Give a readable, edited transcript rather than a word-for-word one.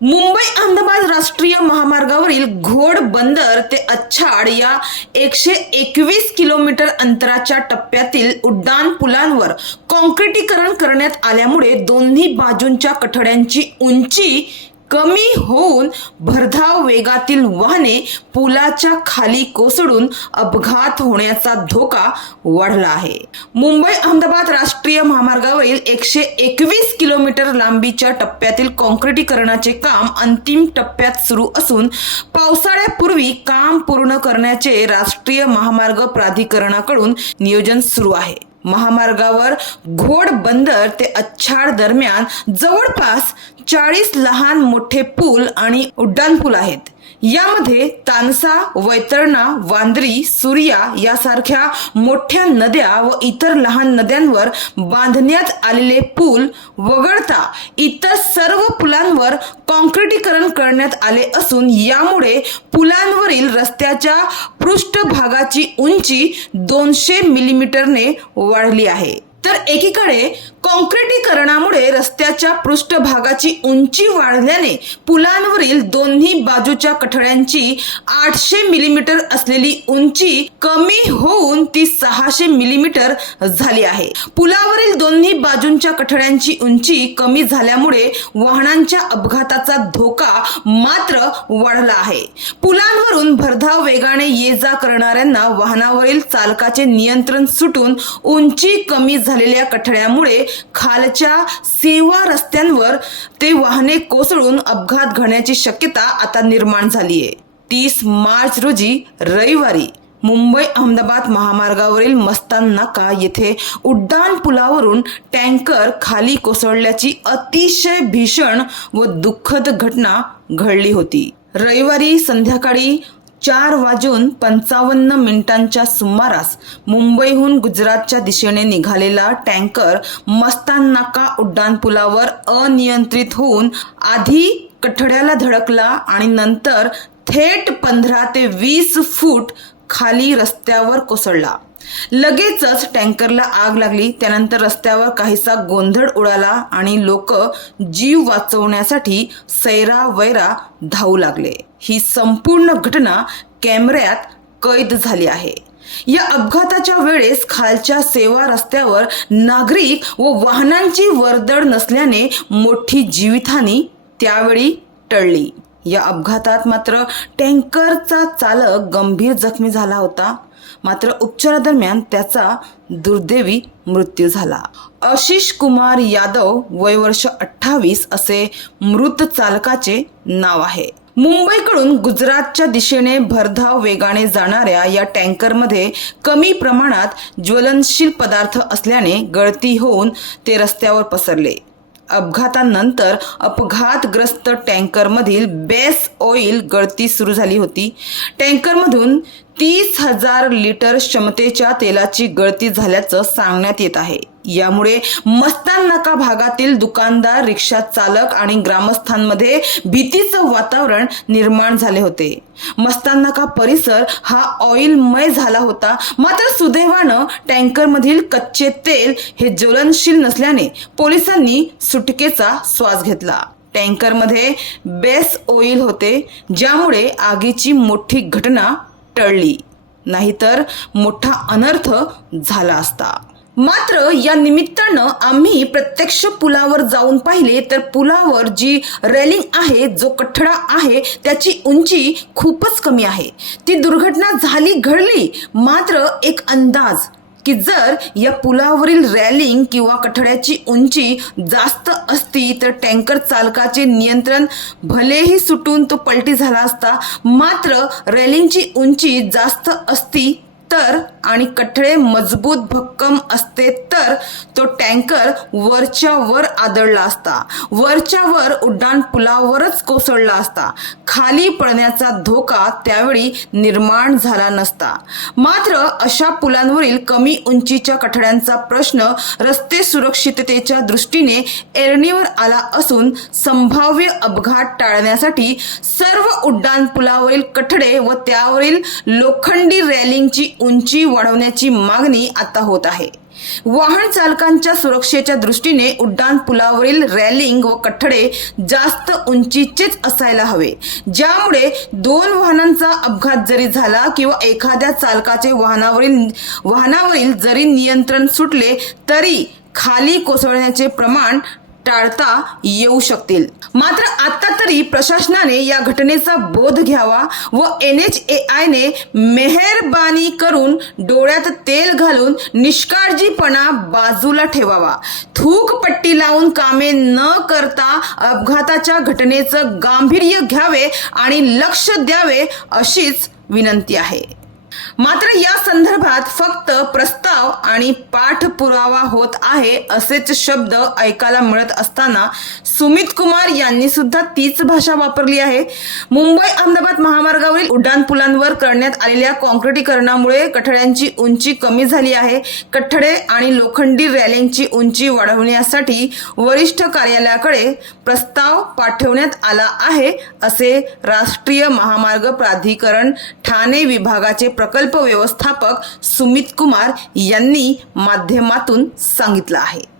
मुंबई अहमदाबाद राष्ट्रीय महामार्गावरील घोडबंदर ते अच्छाड या 121 किलोमीटर अंतराच्या टप्प्यातील उड्डाणपुलांवर काँक्रिटीकरण करण्यात आल्यामुळे दोन्ही बाजूंच्या कठड्यांची उंची कमी होऊन भरधाव वेगातील वाहने पुलाच्या खाली कोसळून अपघात होण्याचा धोका वाढला आहे. मुंबई अहमदाबाद राष्ट्रीय महामार्गावरील 121 किलोमीटर लांबीच्या टप्प्यातील काँक्रिटीकरणाचे काम अंतिम टप्प्यात सुरू असून पावसाळ्यापूर्वी काम पूर्ण करण्याचे राष्ट्रीय महामार्ग प्राधिकरणाकडून नियोजन सुरू आहे. महामार्गावर घोडबंदर ते अच्छाड दरम्यान जवळपास 40 लहान मोठे पूल आणि उड्डाणपूल आहेत. यामध्ये तानसा, वैतरणा, वांद्री, सूर्या यासारख्या मोठ्या नद्या व इतर लहान नद्यांवर बांधण्यात आलेले पूल वगळता इतर सर्व पुलांवर काँक्रिटीकरण करण्यात आले असून यामुळे पुलांवरील रस्त्याच्या पृष्ठभागाची उंची 200 मिलीमीटरने वाढली आहे. तर एकीकडे काँक्रिटीकरणामुळे रस्त्याच्या पृष्ठभागाची उंची वाढल्याने पुलांवरील दोन्ही बाजूच्या कठड्यांची 800 मिलीमीटर असलेली उंची कमी होऊन ती 600 मिलीमीटर झाली आहे. पुलावरील दोन्ही बाजूंच्या कठड्यांची उंची कमी झाल्यामुळे वाहनांच्या अपघाताचा धोका मात्र वाढला आहे. पुलांवरून भरधाव वेगाने ये जा करणाऱ्यांना वाहनावरील चालकाचे नियंत्रण सुटून उंची कमी झालेल्या कठड्यामुळे खालच्या सेवा रस्त्यांवर ते वाहने कोसळून अपघात घडण्याची शक्यता आता निर्माण झाली आहे. 30 मार्च रोजी रविवारी मुंबई अहमदाबाद महामार्गावरील मस्तान नाका येथे उड्डाण पुलावरून टँकर खाली कोसळल्याची अतिशय भीषण व दुःखद घटना घडली होती. रविवारी संध्याकाळी 4:55 सुमारास मुंबईहून गुजरातच्या दिशेने निघालेला टँकर मस्तान नाका उड्डाणपुलावर अनियंत्रित होऊन आधी कठड्याला धडकला आणि नंतर थेट 15 ते 20 फूट खाली रस्त्यावर कोसळला. लगेचच टँकरला आग लागली. त्यानंतर रस्त्यावर काहीसा गोंधळ उडाला आणि लोक जीव वाचवण्यासाठी सैरावैरा धावू लागले. ही संपूर्ण घटना कॅमेऱ्यात कैद झाली आहे. या अपघाताच्या वेळेस खालच्या सेवा रस्त्यावर नागरिक व वाहनांची वर्दळ नसल्याने मोठी जीवितहानी त्यावेळी टळली. या अपघातात मात्र टँकरचा चालक गंभीर जखमी झाला होता. मात्र उपचारादरम्यान त्याचा दुर्दैवी मृत्यू झाला. आशिष कुमार यादव वय वर्ष 28 असे मृत चालकाचे नाव आहे. मुंबईकडून गुजरातच्या दिशेने भरधाव वेगाने जाणाऱ्या या टँकरमध्ये कमी प्रमाणात ज्वलनशील पदार्थ असल्याने गळती होऊन ते रस्त्यावर पसरले. अपघातानंतर अपघातग्रस्त टँकरमधील बेस ऑइल गळती सुरू झाली होती. टँकरमधून 30,000 लिटर क्षमतेच्या तेलाची गळती झाल्याचं सांगण्यात येत आहे. यामुळे मस्तान नाका भागातील दुकानदार, रिक्षा चालक आणि ग्रामस्थांमध्ये भीतीचं वातावरण निर्माण झाले होते. मस्तान नाका परिसर हा ऑइलमय झाला होता. मात्र सुदैवानं टँकरमधील कच्चे तेल हे ज्वलनशील नसल्याने पोलिसांनी सुटकेचा श्वास घेतला. टँकरमध्ये बेस ऑइल होते, ज्यामुळे आगीची मोठी घटना टळली, नाहीतर मोठा अनर्थ झाला असता. मात्र या निमित्तानं आम्ही प्रत्यक्ष पुलावर जाऊन पाहिले तर पुलावर जी रेलिंग आहे, जो कठडा आहे, त्याची उंची खूपच कमी आहे. ती दुर्घटना घडली मात्र एक अंदाज की जर या पुलावरील रेलिंग किंवा कठड्याची उंची जास्त असती तर टँकर चालकाचे नियंत्रण भलेही सुटून तो पलटी झाला असता. मात्र रेलिंगची उंची जास्त असती तर आणि कठडे मजबूत भक्कम असते तर तो टँकर वरच्या वर आदळला असता, वरच्या वर उड्डाण पुलावरच कोसळला असता. खाली पडण्याचा धोका त्यावेळी निर्माण झाला नसता. मात्र अशा पुलांवरील कमी उंचीच्या कठड्यांचा प्रश्न रस्ते सुरक्षिततेच्या दृष्टीने ऐरणीवर आला असून संभाव्य अपघात टाळण्यासाठी सर्व उड्डाण पुलावरील कठडे व त्यावरील लोखंडी रेलिंगची उंची वाढवण्याची मागणी आता होत आहे. वाहन चालकांच्या सुरक्षेच्या दृष्टीने उड्डाण पुलावरील रॅलिंग व कठडे जास्त उंचीचेच असायला हवे, ज्यामुळे दोन वाहनांचा अपघात जरी झाला किंवा एखाद्या चालकाचे वाहनावरील जरी नियंत्रण सुटले तरी खाली कोसळण्याचे प्रमाण टाळता येऊ शकतील. मात्र आता तरी प्रशासनाने या घटनेचा बोध घ्यावा व NHAI ने मेहरबानी करून डोळ्यात तेल घालून निष्काळजीपणा बाजूला ठेवावा. थूक पट्टी लावून कामे न करता अपघाताच्या घटनेचं गांभीर्य घ्यावे आणि लक्ष द्यावे अशीच विनंती आहे. मात्र या संदर्भात फक्त प्रस्ताव आणि पाठपुरावा होत आहे असेच शब्द ऐकायला मिळत असताना सुमित कुमार यांनी सुद्धा तीच भाषा वापरली आहे. मुंबई अहमदाबाद महामार्गावरील उड्डाणपुलांवर करण्यात आलेल्या काँक्रिटीकरणामुळे कठड्यांची उंची कमी झाली आहे. कठडे आणि लोखंडी रॅलिंगची उंची वाढवण्यासाठी वरिष्ठ कार्यालयाकडे प्रस्ताव पाठवण्यात आला आहे असे राष्ट्रीय महामार्ग प्राधिकरण ठाणे विभागाचे प्रकल्प व्यवस्थापक सुमित कुमार यांनी माध्यमातून सांगितलं आहे.